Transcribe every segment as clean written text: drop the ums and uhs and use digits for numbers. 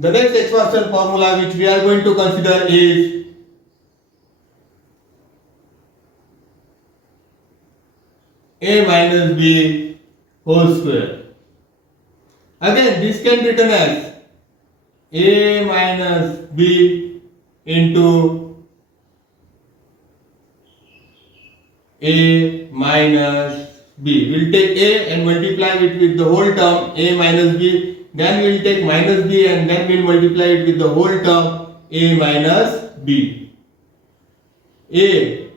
The next expansion formula which we are going to consider is a minus b whole square. Again, this can be written as a minus b into a minus b. We'll take a and multiply it with the whole term a minus b. Then we'll take minus b and then we'll multiply it with the whole term a minus b. A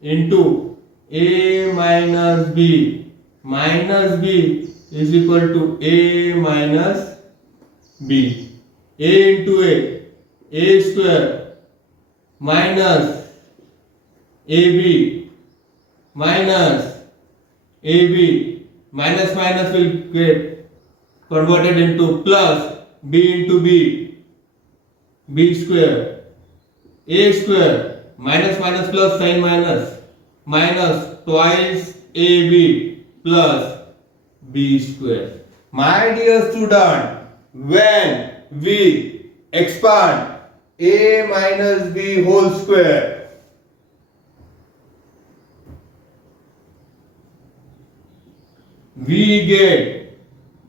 into a minus b is equal to a minus b. A into a square minus ab minus ab, minus minus will get converted into plus, b into b square, a square minus minus plus sign minus twice ab plus b square. My dear student, when we expand a minus b whole square, we get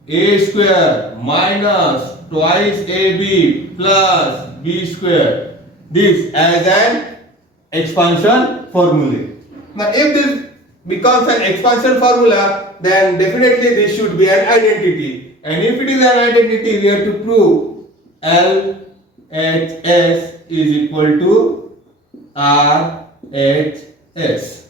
a square minus twice ab plus b square. This as an expansion formula. Now if this becomes an expansion formula, then definitely this should be an identity. And if it is an identity, we have to prove LHS is equal to RHS.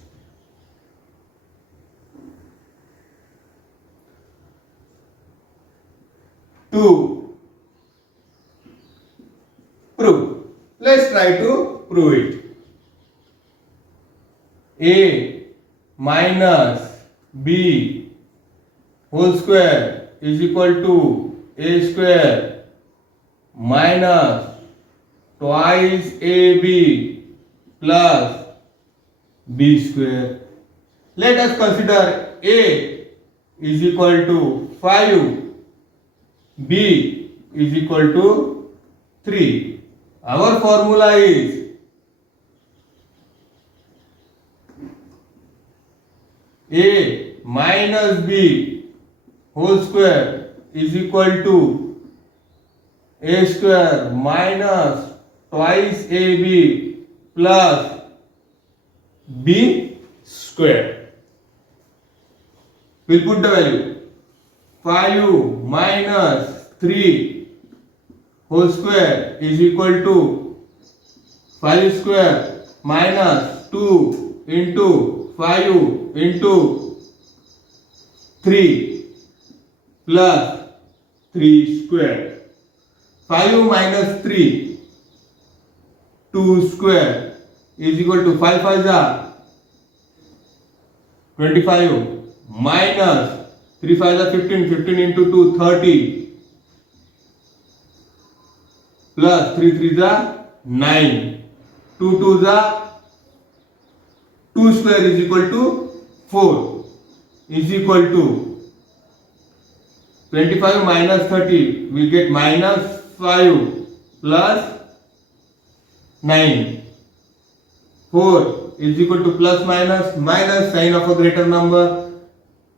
To prove, let's try to prove it. A minus b whole square is equal to a square minus twice ab plus b square. Let us consider a is equal to 5, b is equal to 3. Our formula is a minus b whole square is equal to a square minus twice ab plus b square. We'll put the value 5 minus 3 whole square is equal to 5 square minus 2 into 5 into 3 plus 3 square. 5 minus 3, 2 square is equal to 5 5 are 25 minus 3 5 are 15, 15 into 2 30 plus 3 3 are 9, 2 2 are 2 square is equal to 4 is equal to 25 minus 30, we get minus 5 plus 9. 4 is equal to plus minus sign of a greater number.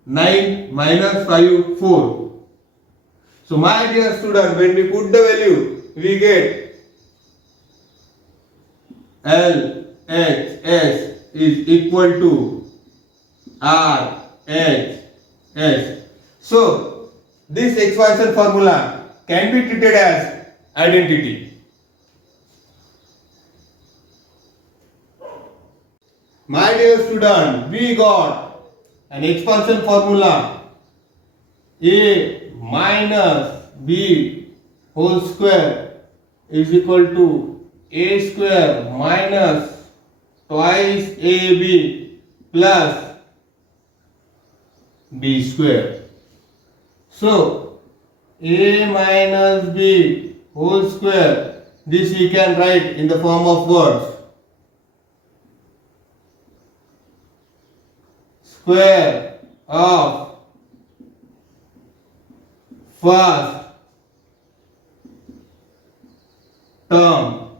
9 minus 5, 4. So my dear student, when we put the value, we get LHS is equal to RHS. So this expansion formula can be treated as identity. My dear student, we got an expansion formula a minus b whole square is equal to a square minus twice ab plus b square. So a minus b whole square, this we can write in the form of words. Square of first term,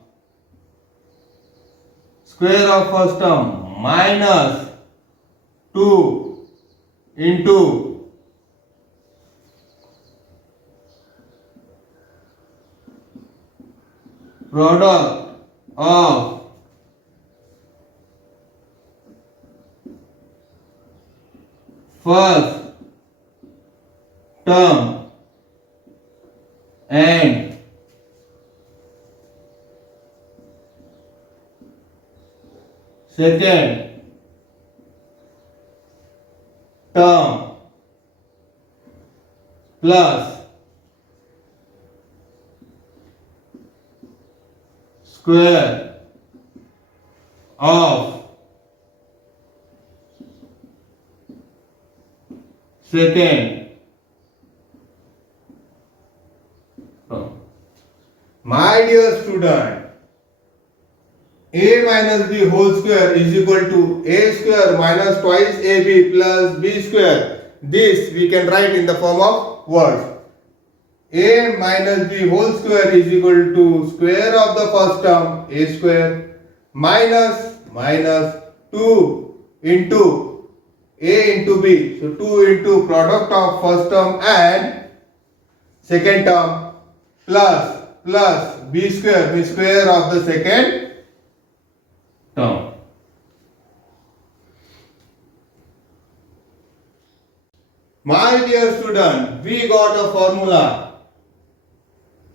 square of first term minus 2 into product of first term and second term plus square of second term. My dear student, a minus b whole square is equal to a square minus twice ab plus b square. This we can write in the form of words. A minus b whole square is equal to square of the first term a square minus 2 into a into b. So 2 into product of first term and second term plus b square means square of the second term. My dear student, we got a formula.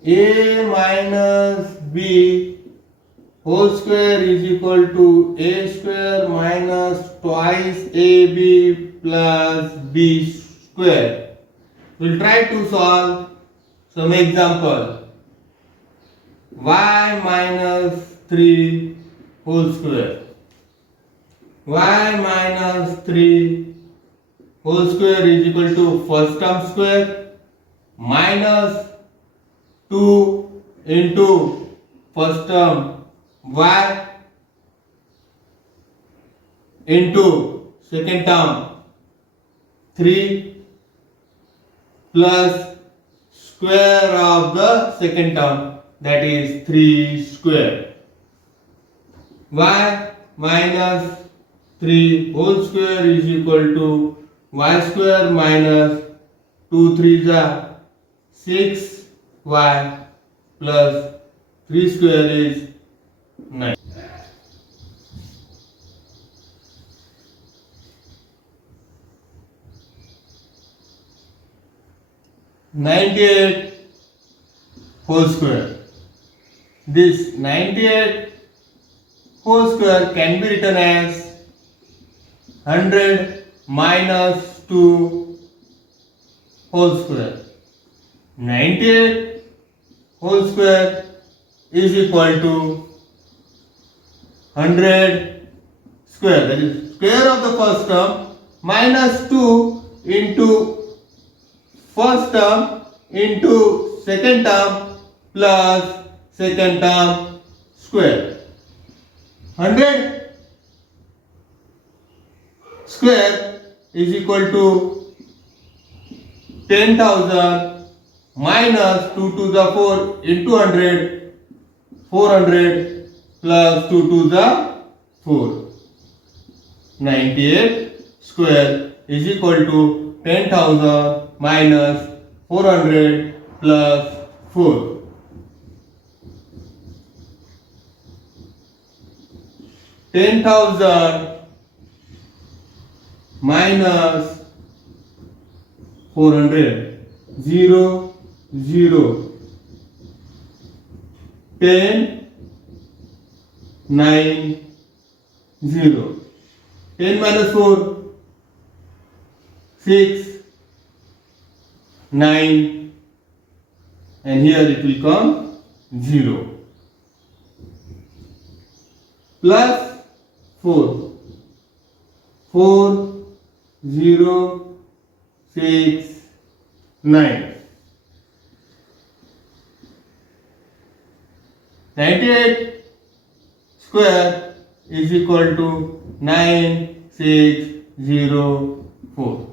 A minus b whole square is equal to a square minus twice ab plus b square. We'll try to solve some example. Y minus 3 whole square. Y minus 3 whole square is equal to first term square minus 2 into first term y into second term 3 plus square of the second term, that is 3 square. Y minus 3 whole square is equal to y square minus 2 3s are 6y plus 3 square is 9. Whole square. This 98 whole square can be written as 100 minus 2 whole square. 98 whole square is equal to 100 square, that is square of the first term minus 2 into first term into second term plus second term square. 100 square is equal to 10,000 minus 2 to the 4 into 100, 400 plus 2 to the 4. 98 square is equal to 10,000 minus 400 plus 4. 10,000 minus 400, 0, 0, 10, 9, 0. 10 minus 4, 6, 9, and here it will come 0. Plus 4, 4, 0, 6, 9. 98 square is equal to 9, 6, 0, 4.